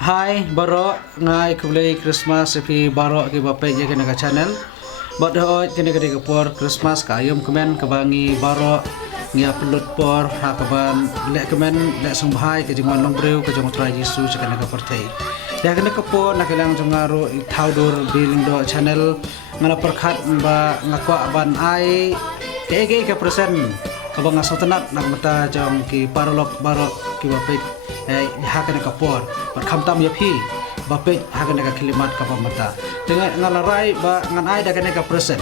Hai, baro ngai kublai Christmas sepi baro ki bapai je kena ka channel. Bot ho kena ka por Christmas ka ayum komen ka bangi baro ngi upload por ha ka ban le komen le sung bhai ke jingwan long breu ke jong trai Yesu che kena ka perthai. Ya kena ka por na kelang jongaro i thaudur biling do channel ngala perkhat ba ngakwa ban ai ke ka present ka bang asotanat nak mata jong ki parolok baro ki bapai hakana kapor bat khamtam yapi bapet hakana ka kilimat ka pamata dengan ngalarai ba ngan ai da kana ka present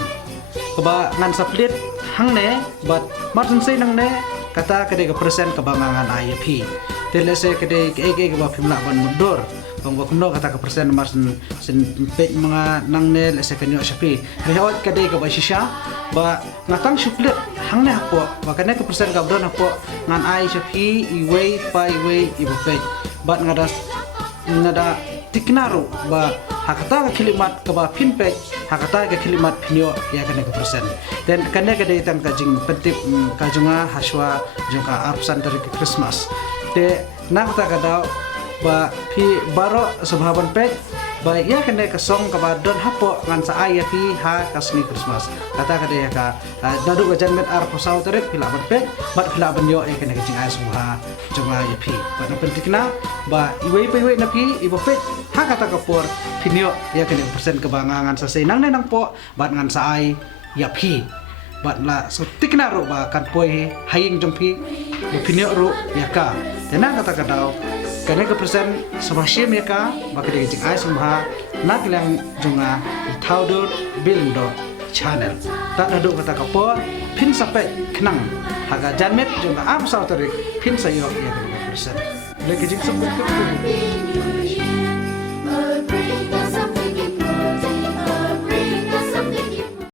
ba ngan saplit hangne bat martin sei nang ne kata kade ka present ka bangangan ai yapi telese kade ke ba phimla ban mundur bang ba kuno kata ka present martin sin pet mga nang ne lese kanyo sapi rehot kade ka ba shisha ba ngatang suplit hangne hapo ba kana ka present ka bron hapo ngan ai sapi iway pa iway ibupet bat ngada tiknaru ba hakata ka kilimat ka ba pinpek hakata ka kilimat pinyo ya kana ka present dan kana ka datang ka jing pentip ka junga haswa jungka arpsan dari Christmas te nakta ka daw ba pi baro sabhaban pek ba ya kana ka song ka ba don hapo ngan sa ay pi ha kasni Christmas kata ka de ka nadu ka janmet ar posau terek pila ban pek bat pila ban yo kana ka jing ay subha junga ya pi ba na pentikna ba iway pa iway na pi ibo pek ha kata ka por pinyo ya kana persen kebangangan sa senang nenang po bat ngan sa ay ya pi bat la so tikna ro ba kan poi haying jongpi pinyo ro ya ka tenang kata ka daw kana ka persen sabasya mereka baka de jing ay sumha nak lang junga thaudur bindo channel tak nadu kata ka po pin sape knang haga janmet junga am sautari pin sayo ya ka persen lagi jing sebut